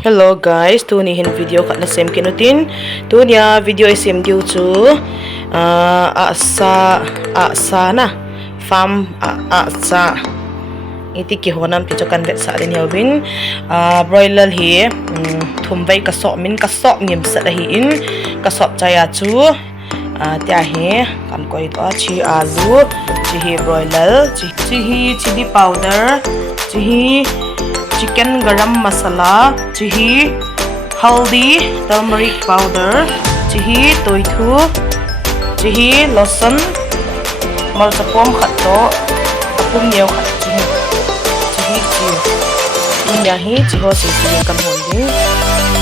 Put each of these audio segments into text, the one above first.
Hello guys, tu ni hin video kat na sem kinutin. Tu nya video sem diu chu sa na farm sa iti ki honam ti chokan vet sa din yawin broiler hi thum vai ka so min ka so ngim sa hi in ka so chaya chu tia hi kan koi to chi alu chi hi broiler chi hi chili powder chi hi chicken garam masala chihi haldi turmeric powder chihi toithu chihi losan marcha pom khatto apum neu khat chihi inya hi chiho si kan hondi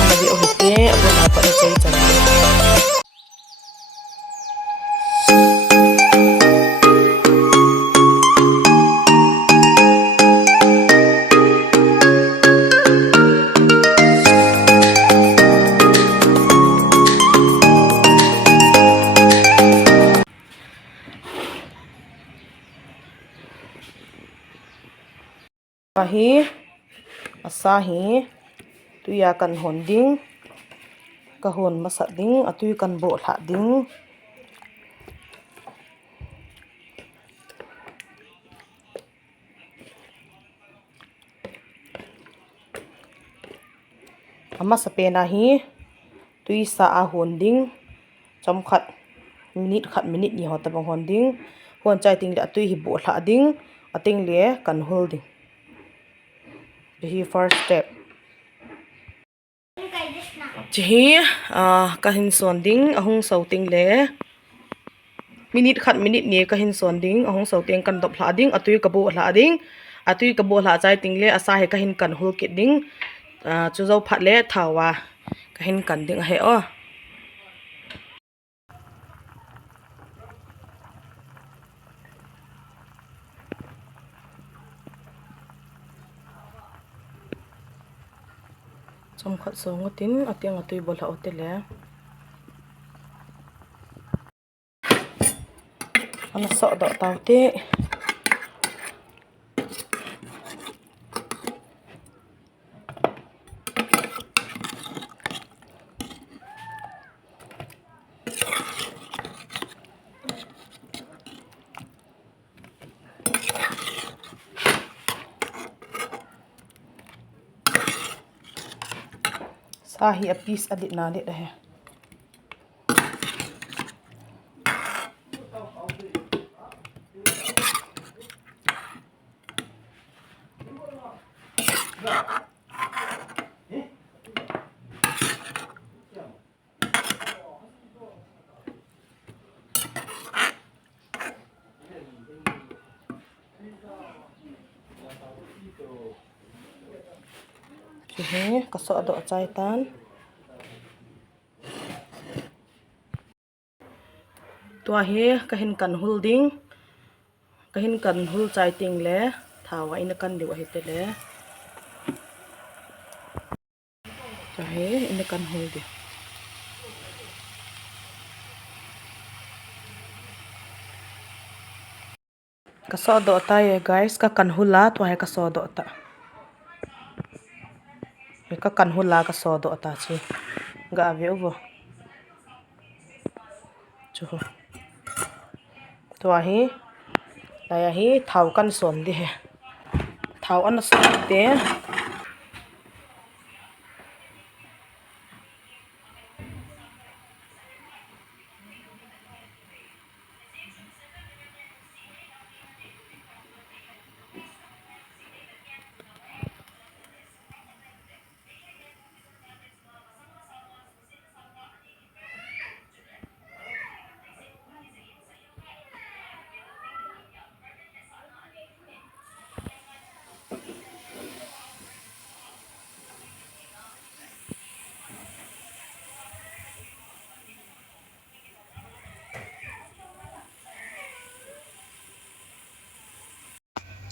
amadi ohite abu na pa chei chan hi asahi tuya kan honding kahon masa ding atui kan bo tha ding ama sapena hi tui sa a honding chom khat minute ni hota bang honding hon chai ting le atui hi bo tha ding ating le kan holding the first step chi kahin sonding ahung sauting le minute ni kahin sonding ahung sauting kan dop hla ding atui ka bo hla ding atui ka bo hla chai ting le asa he kahin kan hul ki ding chu zo phat le thawa kahin kan ding he o chom khat so ngotin atiang atui bol ha otele ana so do tawte sahi a piece adit na le he he kaso do chai tan tua he kahin kan holding kahin kan hul chai ting le thawa ina kan liwa hete le ta he ina kan holdi kaso do ta ye guys ka kan hula tua he kaso do ta ka kan hula kaso do ta chi ga ve ovo chu tua hi laya hi thau kan son di he thau an son te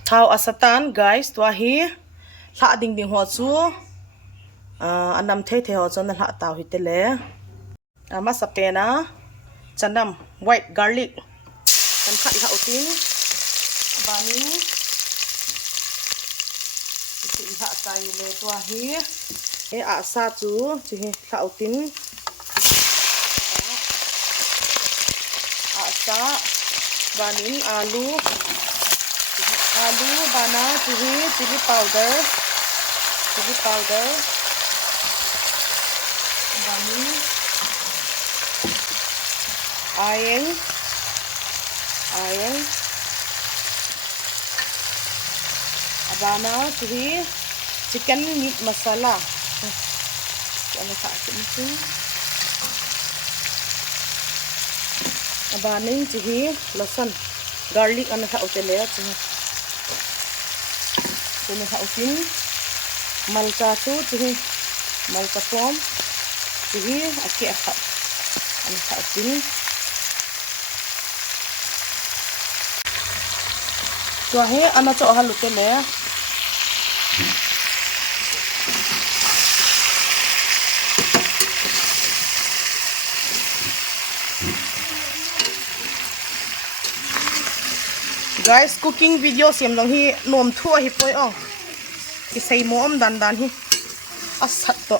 thau asatan guys tua hi hla ding ho chu anam the ho chu na hla taw hi te le ama sapena chanam white garlic kan khat ha utin bani ti ha sai le tua hi a sa chu chi thau tin a sa banin alu bana chili powder bani ayeng abana chicken meat masala ano sa atin ito abaning lasan garlic ano sa utele ini hautin malka tu malka som aki ano hautin to ano to halutele guys cooking video sim long hi nom thua hi poi ong ki sei mo om dan hi asat to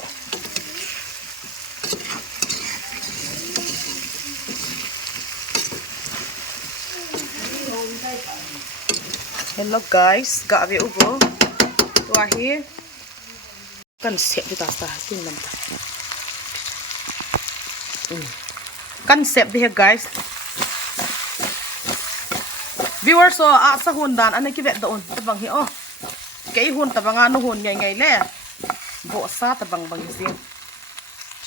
hello guys ga ve ugo to hi kan set di ta tin lam ta kan set di guys viewers so sa hundan ane ki vet doon tabang hi kay hun tabanga no hun ngay le bo sa tabang bang sin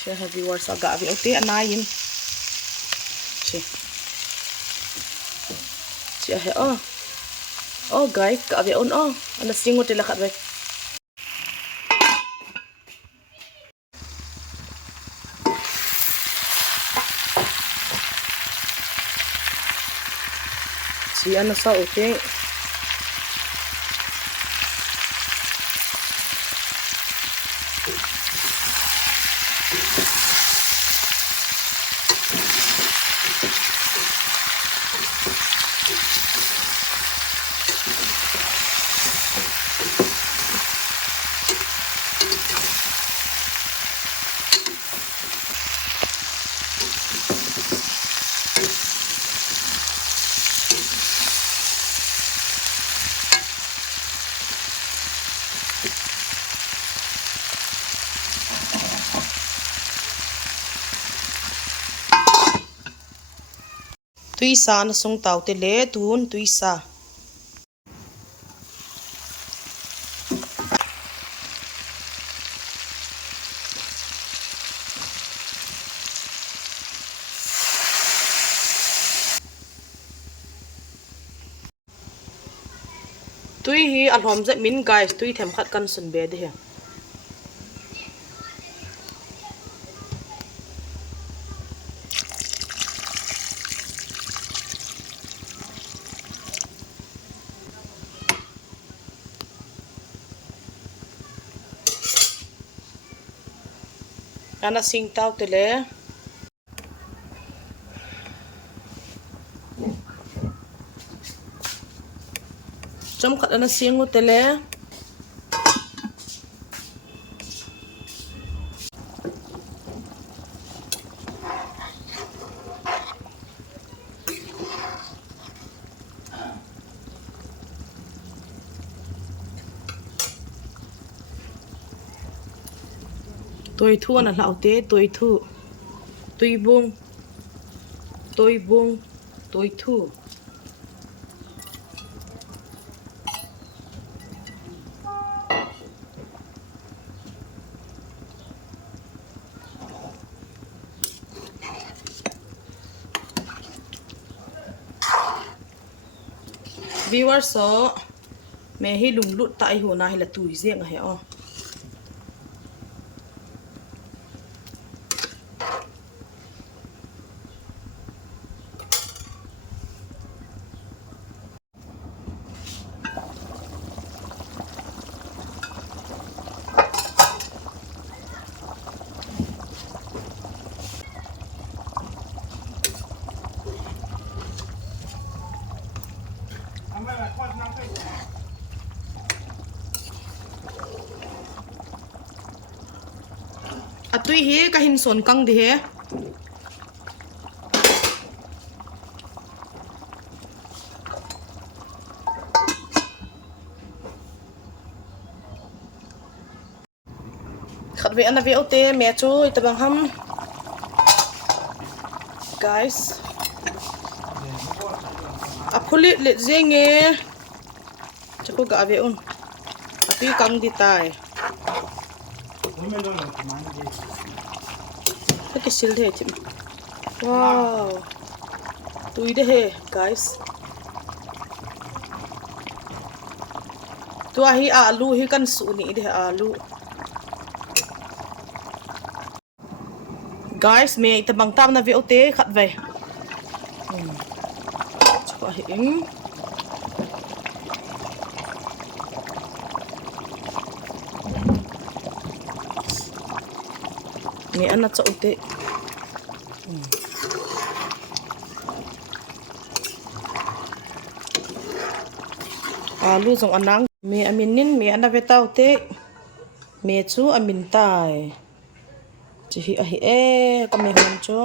che ha viewers aga vi ote anayin che he guys ka vi on ana singo te lakat ve si ano sa ote tui sa na sung tau te le tun tui sa tui hi alhom zet min guys tui them khat kan sun be de he ana sing tau te le chom khat ana singu te le tôi thu là lão tế tôi thu tôi bung tôi thu viewers so mẹ hi lùng lụt tại hồ này là tuổi riêng hả atui hi ka hin son kang di he khat ve ana ve ote me chu itabang ham guys apuli le zenge chako ga ave un atui kang di tai cái sil thế chị wow tui đây he guys tu hi alu hi kan su ni de alu guys me ita bang tam na ve ote khat ve chwa him me ana cha ote alu jong anang me aminin me ana ve tau te me chu amin tai chi hi a hi e ka me hon cho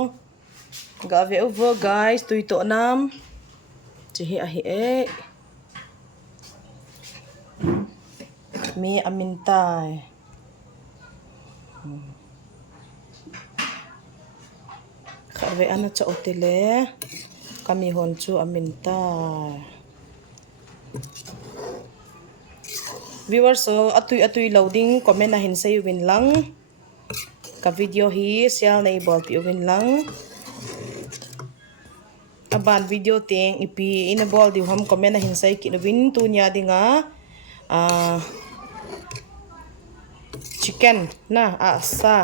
ga ve over guys tui to nam chi hi a hi e me amin tai kha ve ana cha ote le ka mi hon chu amin tai viewers so atui loading comment na hin say win lang ka video hi share nei bol pi win lang aban video teng ipi ina bol di hom comment na hin say ki win tu nya dinga chicken na sa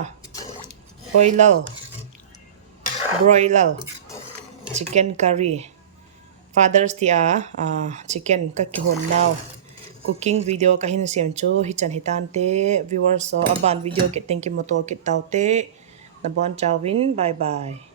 broiler chicken curry father's dia chicken ka kihon now cooking video kahin siam chu hi chan hitan te viewers so aban video ke thank you moto ke taute na bon chawin bye bye